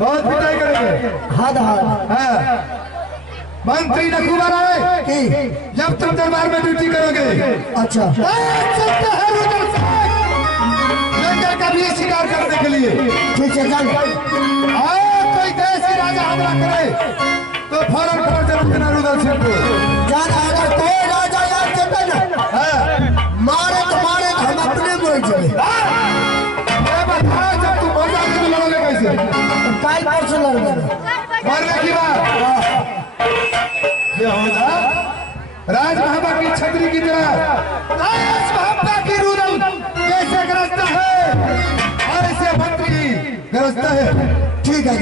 बहुत पिटाई करेंगे। मंत्री नकुबा राय की जब तुम दरबार में ड्यूटी करोगे। अच्छा लंगर का भी शिकार करने के लिए। ठीक है चल। कोई देशी राजा हमला करे तो फौरन खबर जरूर देना रुदल सिंह को। जाना अगर कोई राजा याद चलता ना मारे तो मारे हम अपने बोल चले। जब तुम मर जाओगे तो लड़ोगे कैसे? काल परसों लड़ोगे मरने की बात। राज महाबा की छतरी की तरह राज महाबा की रुदल कैसे गरजता है और ऐसे मंत्री गरजता है। ठीक है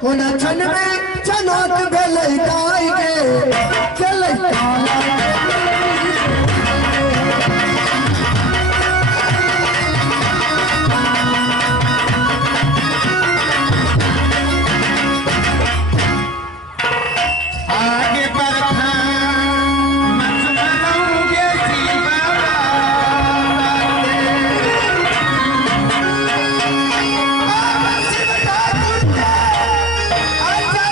कोन में चनौत भेलै गाय के चलै अच्छा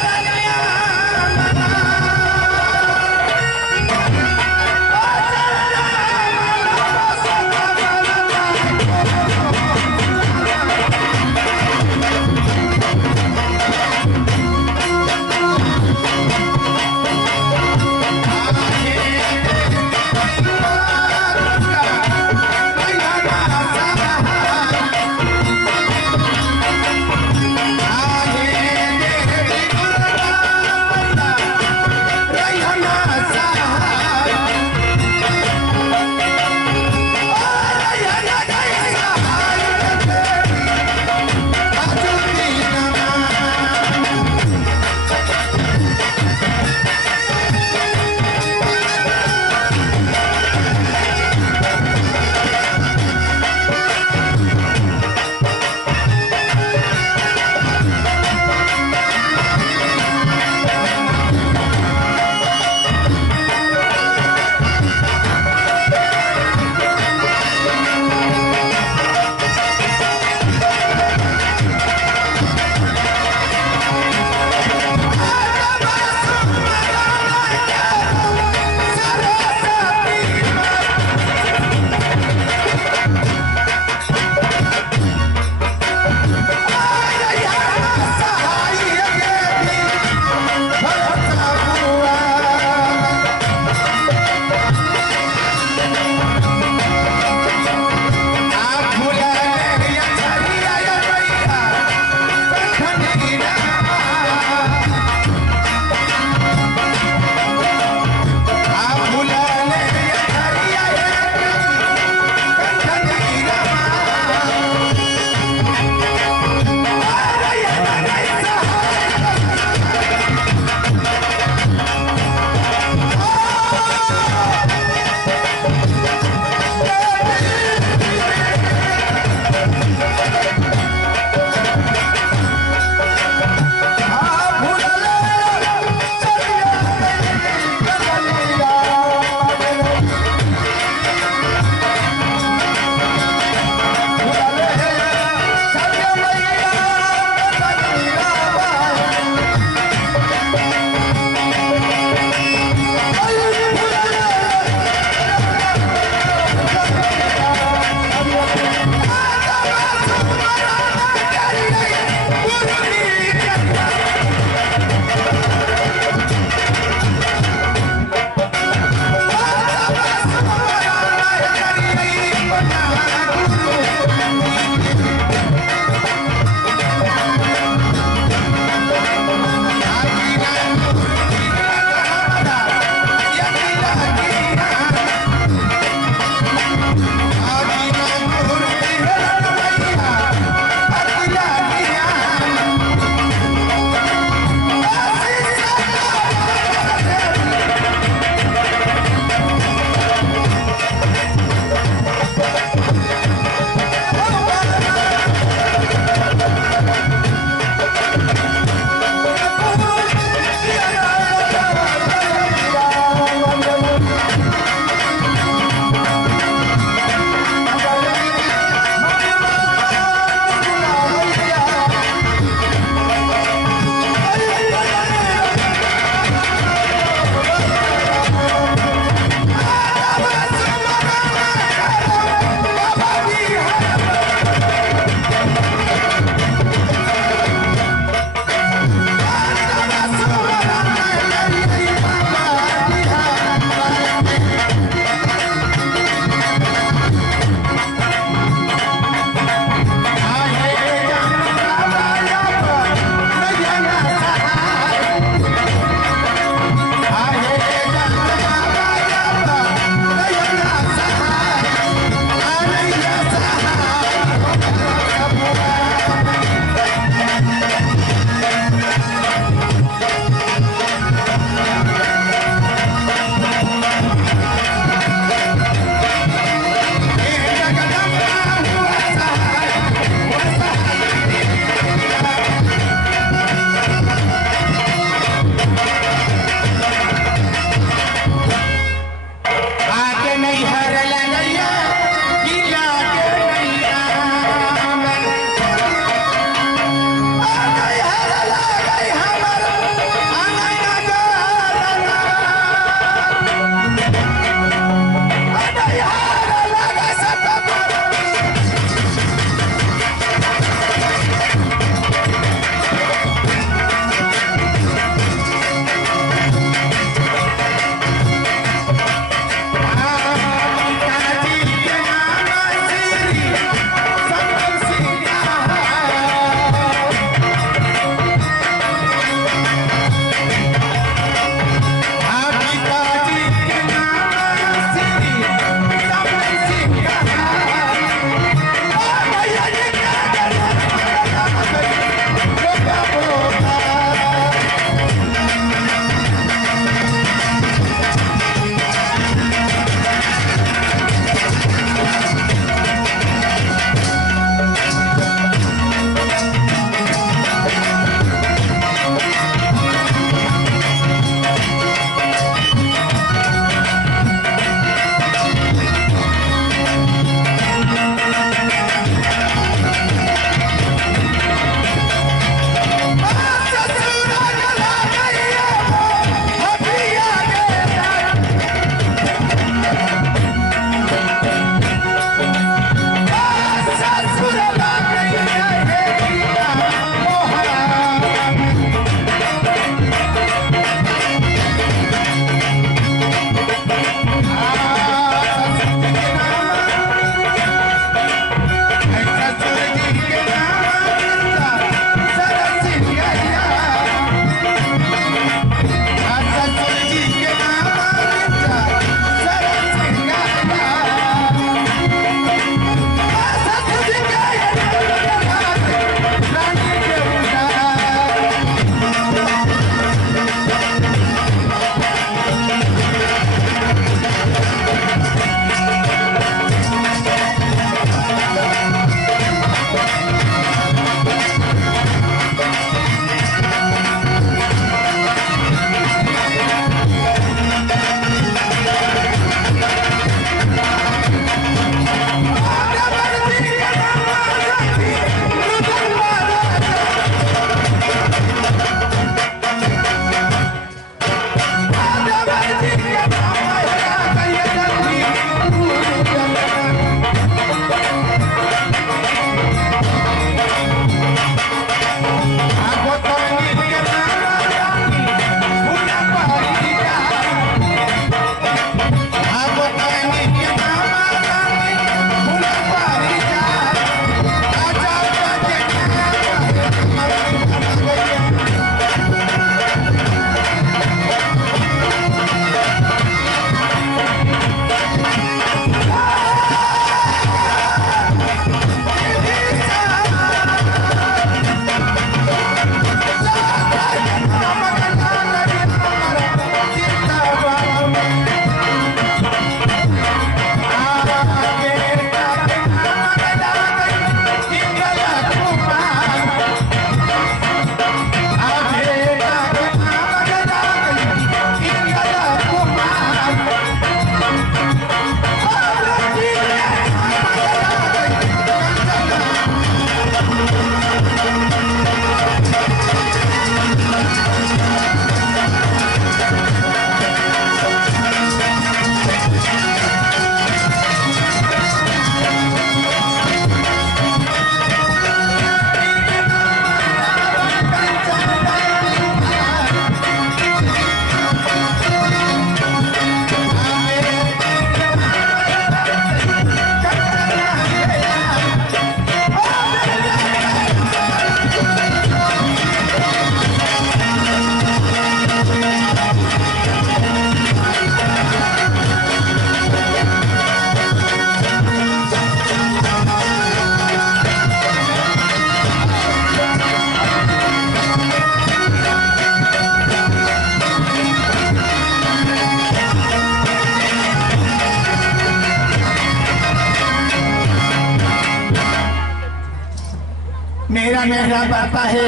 मेरा मेहरा पापा है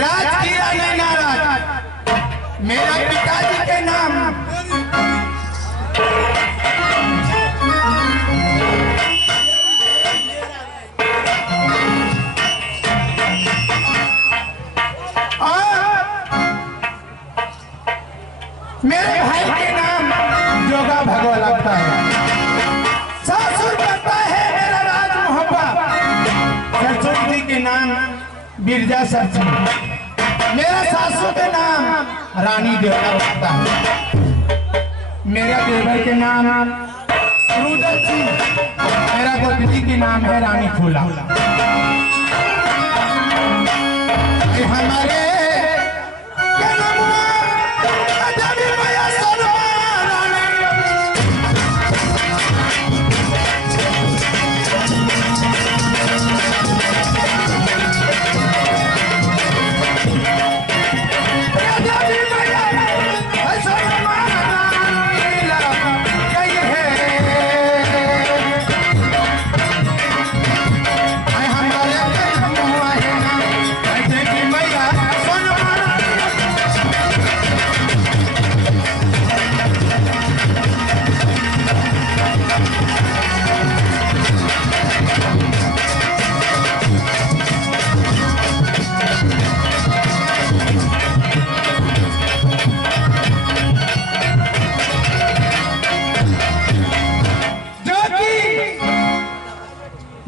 राज किया नैना राज मेरा पिताजी के नाम मेरे भाई के नाम जोगा भगवा लगता है सासुर पता है मेरा राज मोहब्बत सरस्वती जी के नाम बिरजा सरस्वती मेरा सासू के नाम रानी देवता लगता है मेरा देवर के नाम रुदल सिंह मेरा गोपी के नाम है रानी फूला हमारे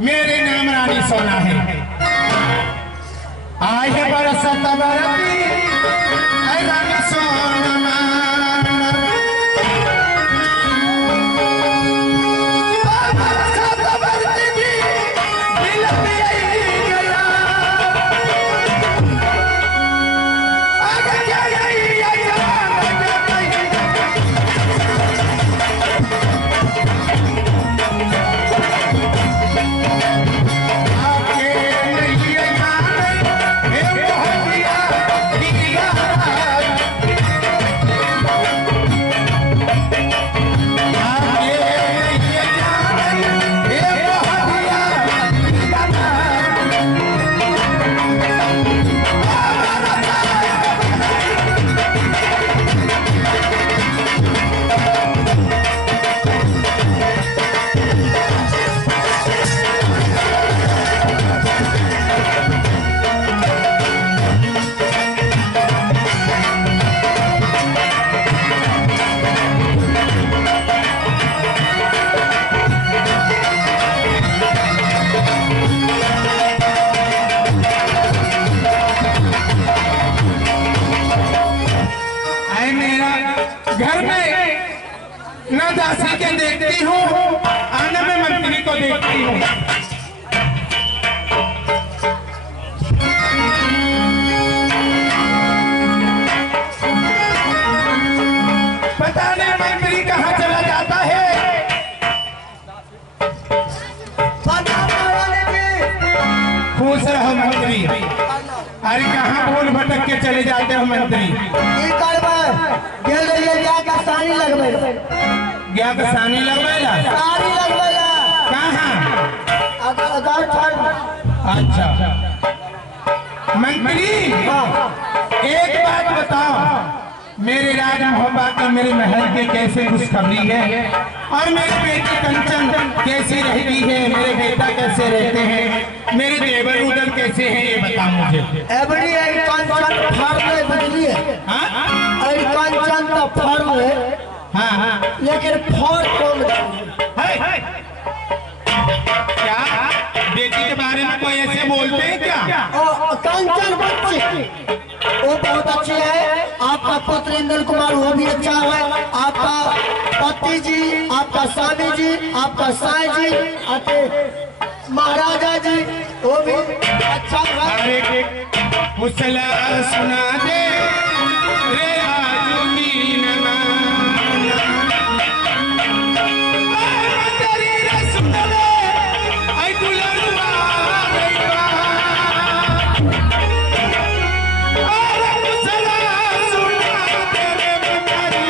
मेरे नाम रानी सोना है आए है बरसत बरती रानी सोना बरसत बरती दिल गया आगे क्या Yeah. मेरा घर में न दासी के देखती हूँ, आने में मंत्री को देखती हूँ। पता नहीं मंत्री कहाँ चला जाता है। खुश रहो मंत्री। अरे कहाँ भूल भटक के चले जाते हो मंत्री? क्या कसानी लगवेला? कहाँ? अच्छा मंत्री, एक बात बताओ, मेरे राज मोहब्बत का मेरे महल के कैसे खुशखबरी है, और मेरे बेटी कंचन कैसी रहती है, मेरे बेटा कैसे रहते हैं, मेरे देवर उधर कैसे हैं, ये बताओ मुझे। हाँ हाँ, लेकिन फौज कम क्या बेटी के बारे में कोई ऐसे बोलते हैं क्या? कंचन बच्ची वो बहुत अच्छी है। आपका पुत्र इंद्र कुमार वो भी अच्छा है। आपका पति जी, आपका स्वामी जी, आपका साई जी, आपके महाराजा जी वो भी अच्छा है। अरे मुसला सुना दे रे आजुनी नना, तेरी रस्म दे आई दुल्हनुआ रईवा। अरे मुसला सुना दे रे बेचारी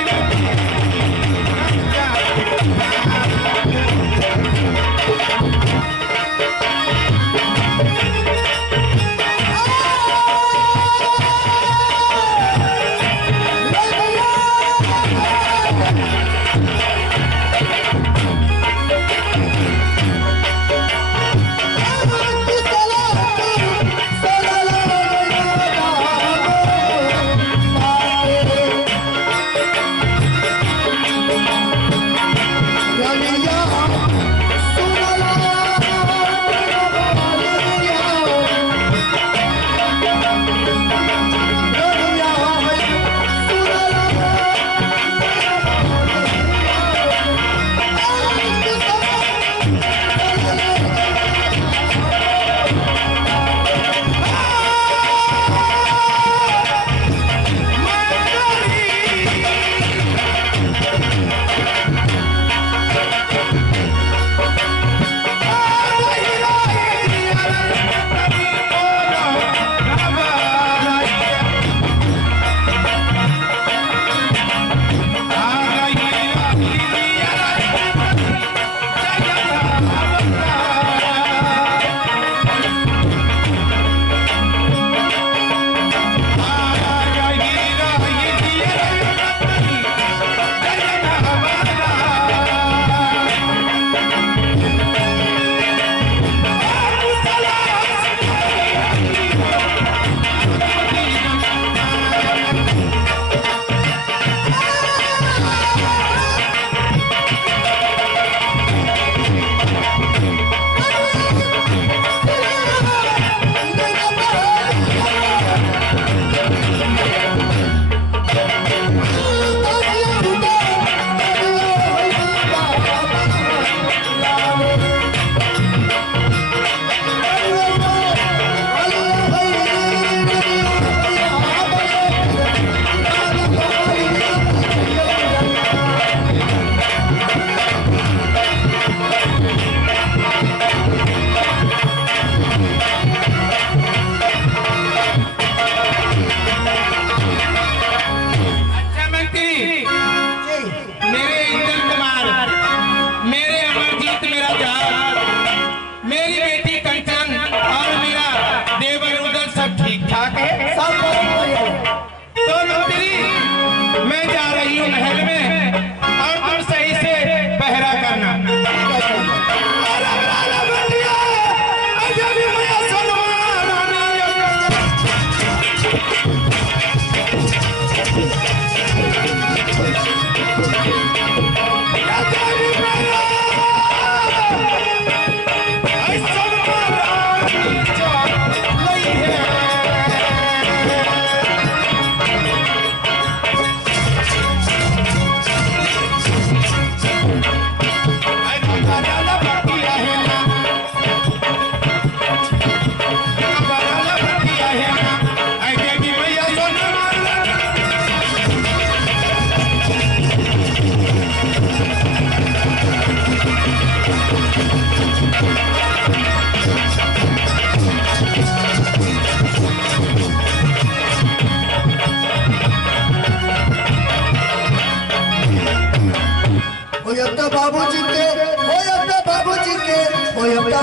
बाबूजी के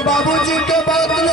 बाबूजी के बात न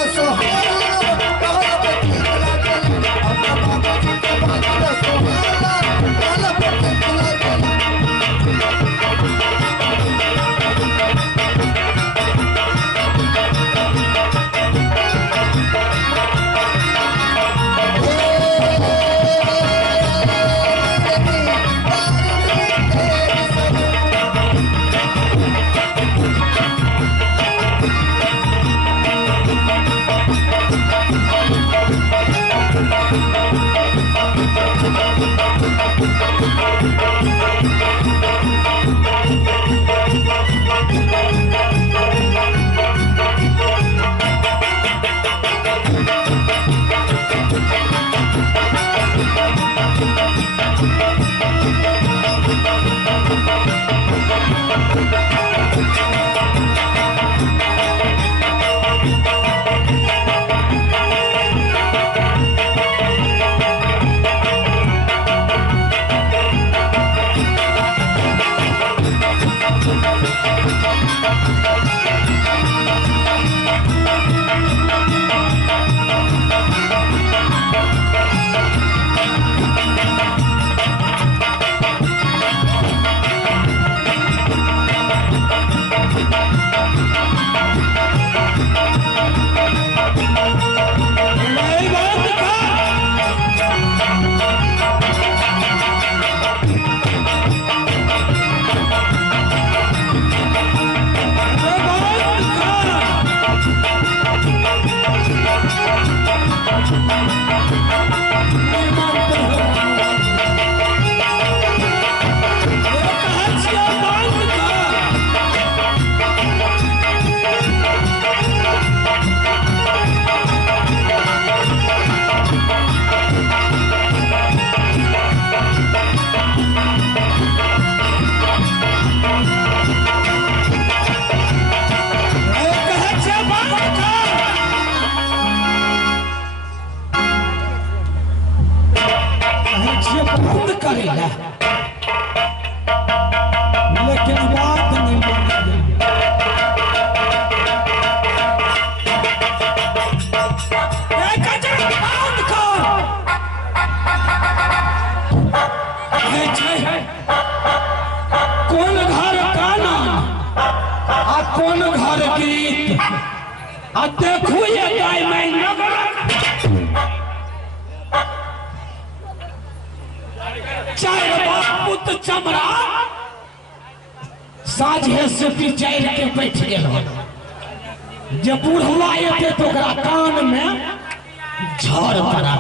लेकिन बात नहीं मानेंगे। कौन घर का नाम आ कौन घर गीत आ देखू ये गाय मैं चार बापुत चमड़ा साझे से पिचार के बैठ गए। जब बुढ़वा एते तो कान में झड़ पड़ा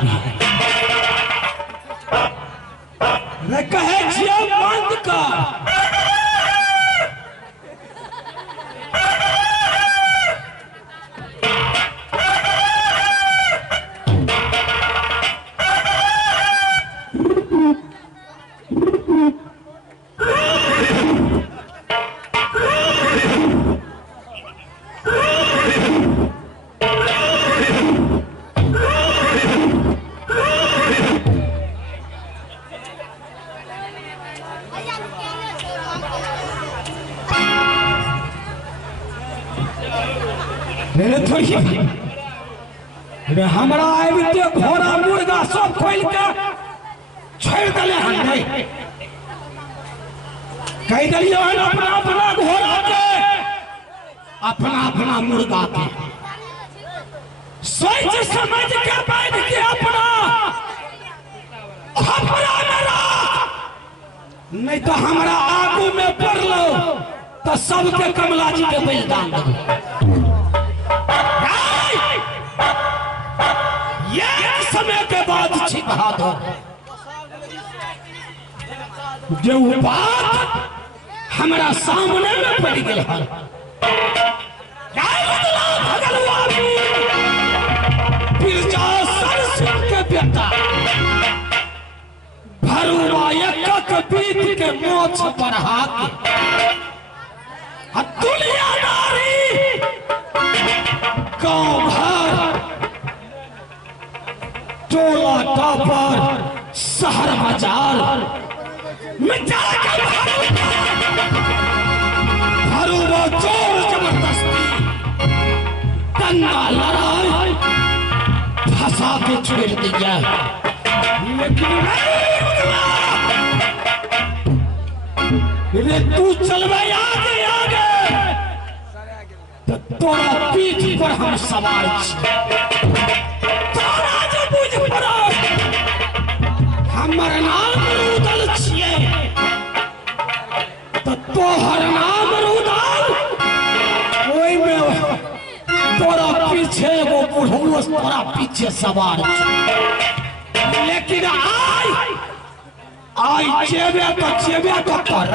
कहे बंद कर। हमारा आबिते घोड़ा मुर्गा सब खोल के छोड़ दिले हन नहीं कह दिलियो अपना अपना घोड़ा के अपना अपना मुर्गा के सोच समझ के बैठ के अपना मेरा नहीं तो हमारा आगू में पड़ लो तो सबके कमला जी के बलिदान दो। समय के बाद छिपा दो जो बात हमारा सामने में पड़ गई है। बिरजा सरसिंह के बेटा भरुआ एक बीत के मोछ बढ़ा के दुनियादारी चौक पर शहर बाजार में जाकर भरू वो जोर जबरदस्ती दंगा लड़ाई फंसा के छोड़ दिया। लेकिन तू चल भाई आगे आगे तो तोरा पीठ पर हम सवार तोरा जो बुझ पड़ो हमर नाम रुदल छिए तो तोहर नाम रुदल ओई में तोरा पीछे वो बुढ़ऊ तोरा पीछे सवार लेकिन आई जेबे तो पर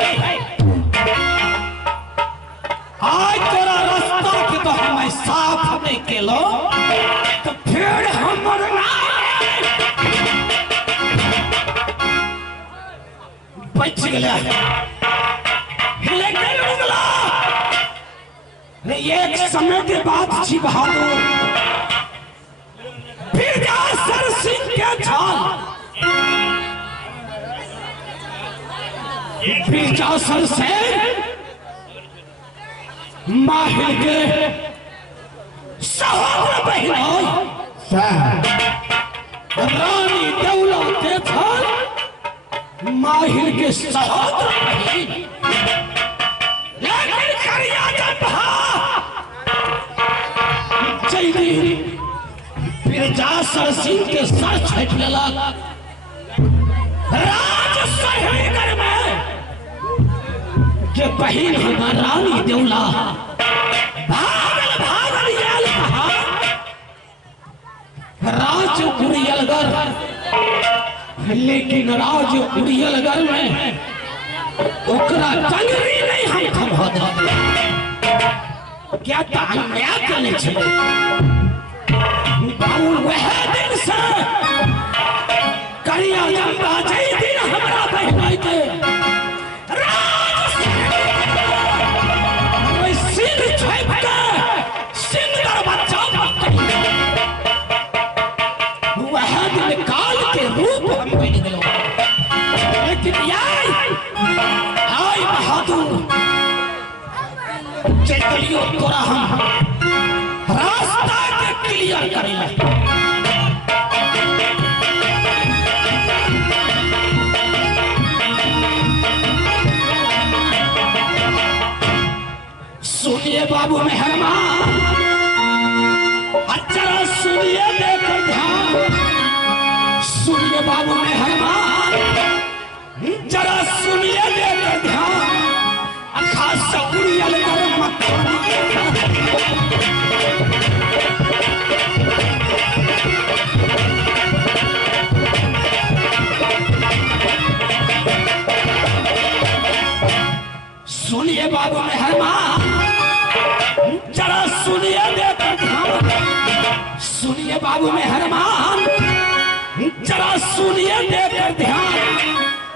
आज तोरा रास्ता के तो हमें साफ नहीं केलो तो फिर हमर बच गया एक समय के बाद छी बहादुर फिर जा सर सिंह के छाल बिरजासर से माहिर के सहोदर बहनोई रानी दौलत के थाल माहिर के सहोदर बहन लेकिन करिया जंभा जल्दी बिरजासर सिंह के सर छट लेला राज सहेगर में के बहन हमार रानी देवला भागल भागल याल कहा राज उड़ियलगर लेकिन राज उड़ियलगर में ओकरा टंगरी नहीं हम थमा दे क्या अन्याय करने छले बाबू वह दिन से करिया जंबा जई दिन हमरा बहन के तोरा हम रास्ता के क्लियर करेला सुनिए बाबू मेहरबान अच्छा सुनिए देकर ध्यान सुनिए बाबू मेहरबान जरा सुनिए देकर ध्यान खास उड़ियल कर सुनिए बाबू मेहरबान जरा सुनिए देकर ध्यान सुनिए बाबू मेहरबान जरा सुनिए देकर ध्यान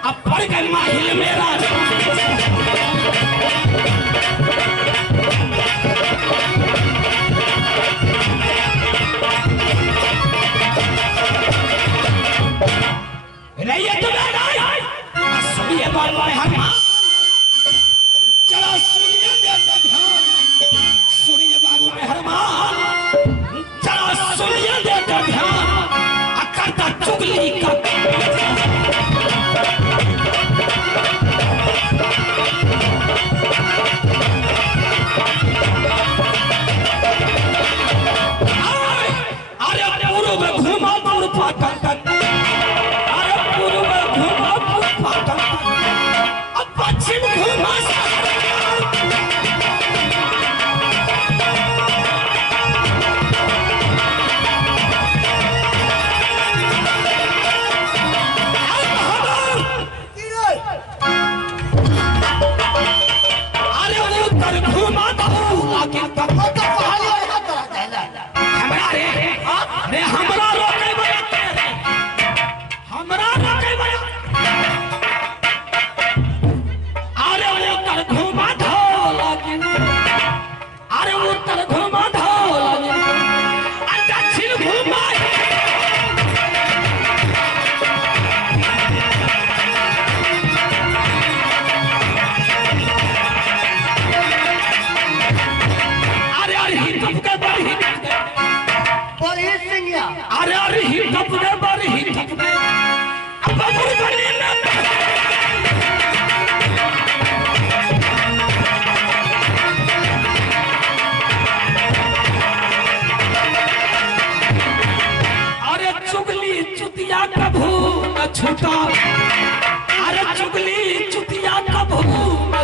अब पड़ गए माहिल मेरा सुनिए बाबू मेहरबान जरा सुनिए देकर ध्यान सुनिए बाबू मेहरबान जरा सुनिए देकर ध्यान करता चुगली का अरे पूर्व में घुमा दूर पाटन अरे पूर्व में घुमा दूर पाटन अब पश्चिम घुमा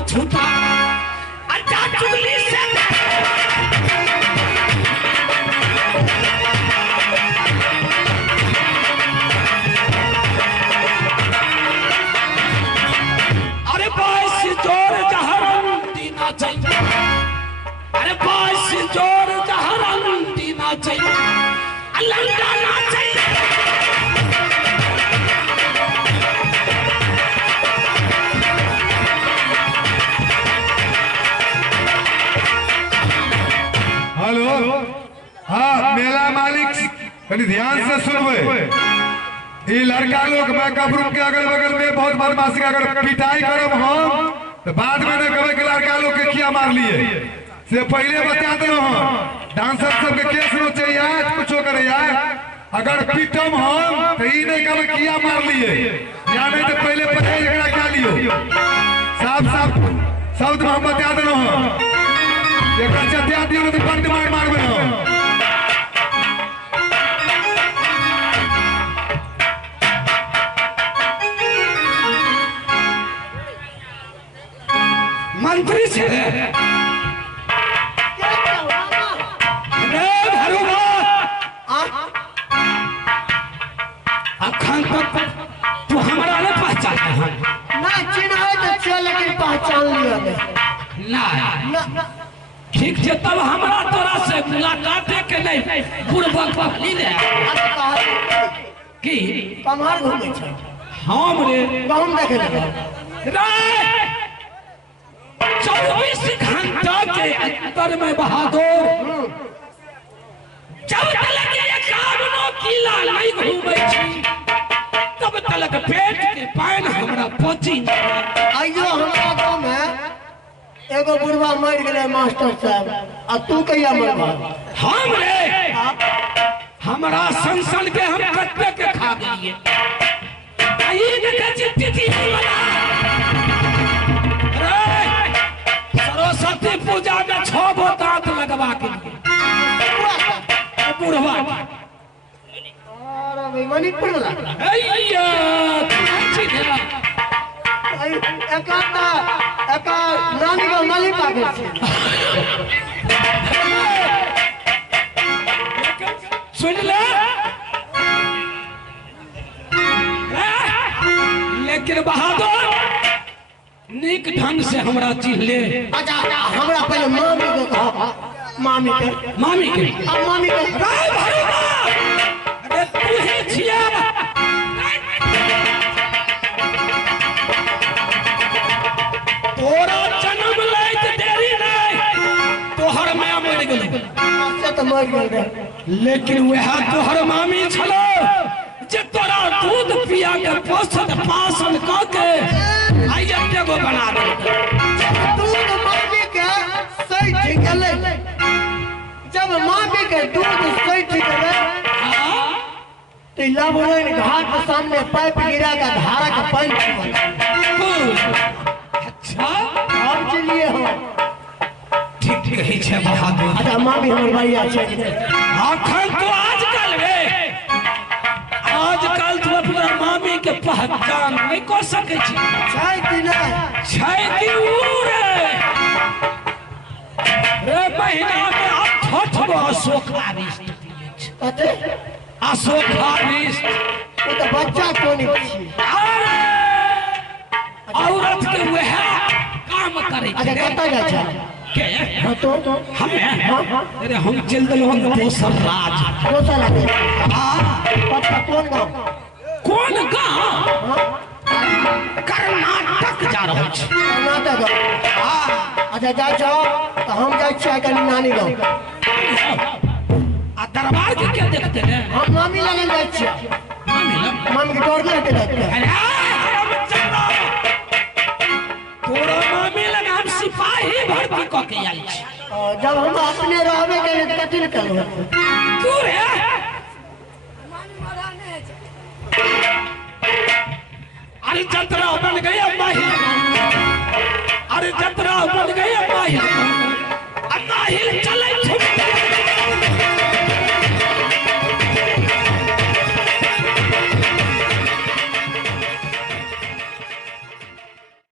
छूटा अच्छा चुगली से अरे बाईस जोर जहरन दीना चाहिए अरे बाईस जोर जहरन दीना चाहिए अल्लाह ना चाहिए हेलो हाँ मेला मालिक कहीं ध्यान से सुनबे ये लड़का लोग मेकअप रूम के अगल बगल में बहुत बदमाशी अगर पिटाई करब हम तो बाद में न कहे कि लड़का लोग के किया मार लिए से पहले बता दो हम डांसर सब के केस नो चाहिए कुछ करे यार अगर पीटम हम तो ई नहीं कहे किया मार लिए या नहीं तो पहले पता झगड़ा क्या लियो साफ साफ शब्द में हम बता दो हम एक चत्या दियो तो बंद मार मारबे हम मंत्री से अखन तक तू हमारा नहीं पहचानता है ना चिन्ह तो चल लेकिन पहचान लिया ना ठीक है तब हमारा तोरा से मुलाकात के नहीं बुढ़बक पकड़ी ले की कमार घूमे छ हम रे कौन देखे लगे रे 24 घंटा के अंदर में बहादुर जब तक ये कानूनो किला नहीं घूमे छी तब तक पेट के पान हमरा पची आइयो हमरा गांव में एगो बुढ़वा मर गेले मास्टर साहब आ तू कहिया मरबा हम रे हमरा संसन के हम कट्टे के खा गए आई के चिट्ठी बना सरस्वती पूजा में 6 गो दांत लगवा के बुढ़वा और भाई मनी पड़ला अय्या एका नानी का माली पागल सुन ले लेकिन बहादुर नीक ढंग से हमरा चिन्ह ले अच्छा हमरा पहले मामी के कहा मामी के अब मामी के राय भरुआ अरे तू ही छिया तोरा जन्म लैत देरी नहीं तोहर में मर गेल से तो मर गेल लेकिन वह तोहर मामी छलो जे तोरा दूध पिया के पोषण पासन क के आइए एगो बना दे दूध मामी के सही ठीक गेले जब मामी के दूध सही ठीक गेले तो लाबोन घाट के सामने पाइप गिरा का धारा का पानी अच्छा हम चलिए हो ठीक ही छे बहादुर अच्छा मामी हमर भैया छे आखन तो आजकल रे आजकल तो अपना मामी के पहचान नहीं कर सके छी छै कि नहीं छै कि रे महीना में आप छठ अशोकारिष्ट पिए छी कते अशोकारिष्ट वो तो बच्चा कोनी छी अरे औरत के वह काम करे अच्छा कता जा छै के तो हम अरे हम चल दलो दोसर राज दोसर लगे हां पता कौन गांव कर्नाटक जा रहल छी कर्नाटक अच्छा जा जाओ तो हम जाय छी कनी नानी गांव आ दरबार के क्या देखते हैं हम मामी लगन जाय छी मामी के डर नहीं देते अरे तोरा मामी लगा हम सिपाही भर्ती क के आई छी जब हम अपने रहबे के कथि न करबे तू रे अरे जतरा बन गई माही अरे जतरा बन गई माही